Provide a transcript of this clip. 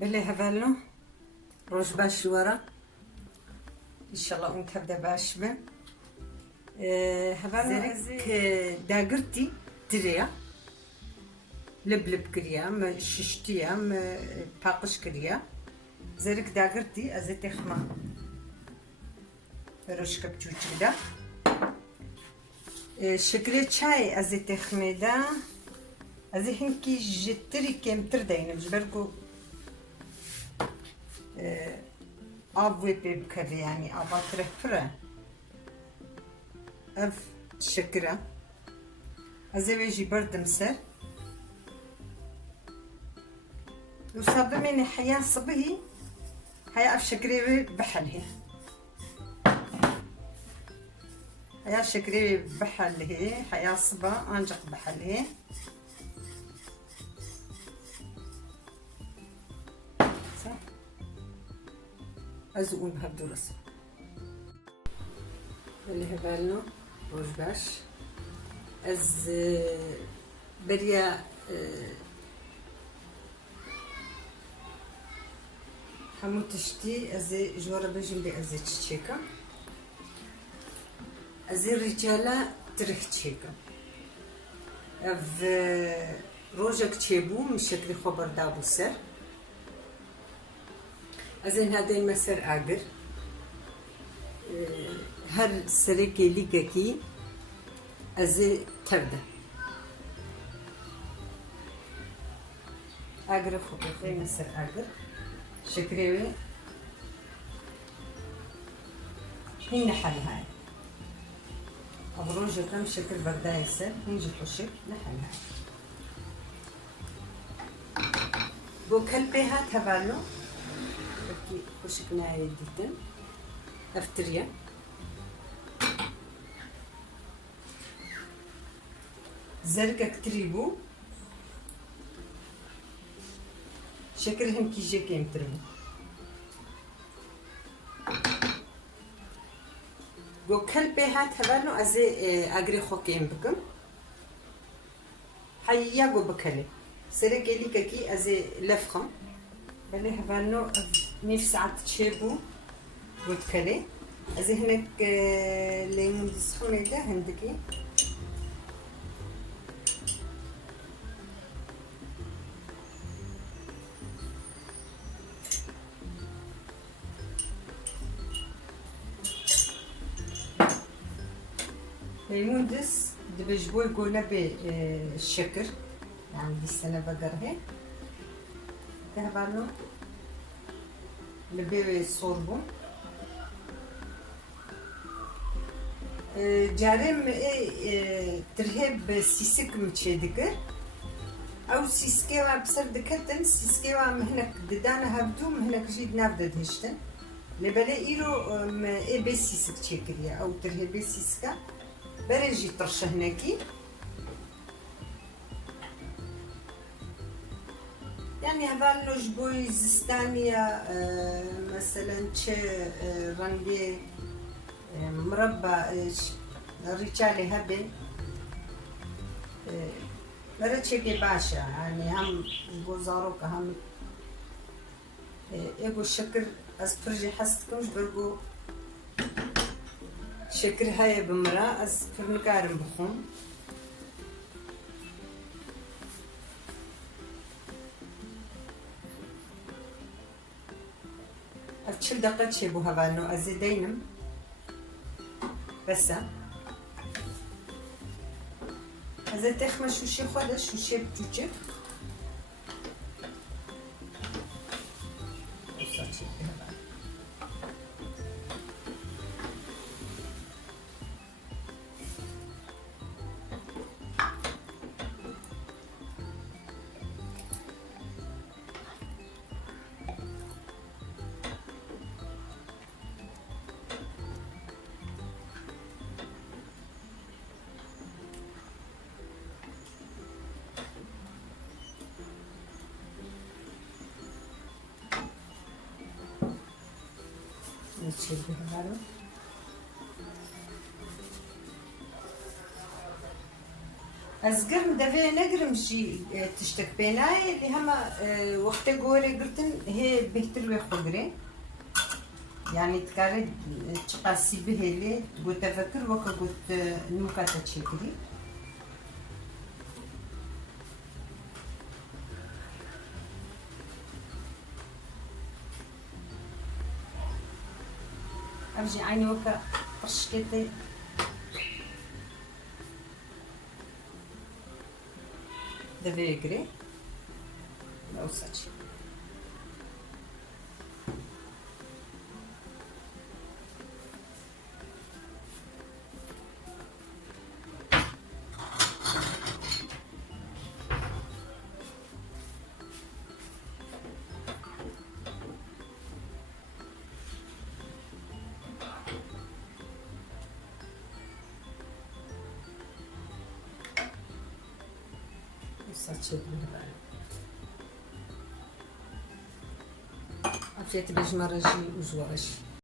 بله هفلو روش باش ورا ان شاء الله انت هبدا باش بن هفلو زرك داقرتي تريا لب كريا ما ششتيا ما باقش كريا زرك داقرتي ازتي خما روش كبتوش كده شكري شاي ازتي خميدا ازي هنكي جتري كم تردين بجبركو أبوي بكر يعني أبا ترفرة أف شكرا أزوجي برد مسر وصاب مني حياة صبهي حياة أف شكري بحله حياة شكري بحله حياة صبا أنجق بحله أزقون بهالدرس اللي هبالنا روج باش از بريا حمو تشتي از جوارا بجن بي از تشيكا از الرجالة تريح تشيكا اف روجك تشيبو مشكل خبر دابو سر أزين هذا المسار آجر هر سرقة ليكي أزي تبدأ آجر خبر في مسار آجر شكريوي هنا حل هاي أبروج كم شكل برداي سر نيجي حشك نحل هاي بو كلبها تبالو خوشكنا جدا افتريا زرقك تريبو شكلهم كي جاك يمترمو جو كلبي هات هبالو ازي اجري خوكيم بكم حيا جو بكلي سرقي لي كي ازي لفخم بله هبالو نفس ساعات تشيبو وتكلي ازي هناك ليمون دسخوني ده هندكي ليمون دس دبجبو يقولنا بالشكر يعني دي السنة بقرها هبالو لبيبي صوربو جارم ترهب سيسك متشدك او سيسكيوا بسر دكتن سيسكيوا مهنك ددانا هبدو مهنك جيد نافدد هشتن لبلا ايرو اي بي سيسك تشكريا او ترهب سيسكا برجي طرشه هناكي يعني هذا جبوي زستانية مثلا تش رنبي مربى ريتشالي هبي مرتشي باشا يعني هم جوزاروك هم ايجو الشكر اسفرجي حستكمش برجو شكر هاي بمرا اسفر نكارم بخون أفتشل دقة شيبو هبالنو أزيدينم بس أزيد تخمة شوشي خودش شوشي بتوجب نشيل بهذا أزقرم دفع نقرم شي تشتك بيناي اللي هما وقت قوري قرتن هي بهتر وخقري يعني تكارد تقاسي بهلي تقول تفكر وقت قلت نمكاتة شكري أرجع عيني وكا قرش كده دفع يقري لو ساتشي ساتشي بالبال عفيت بيجمرجي وزواج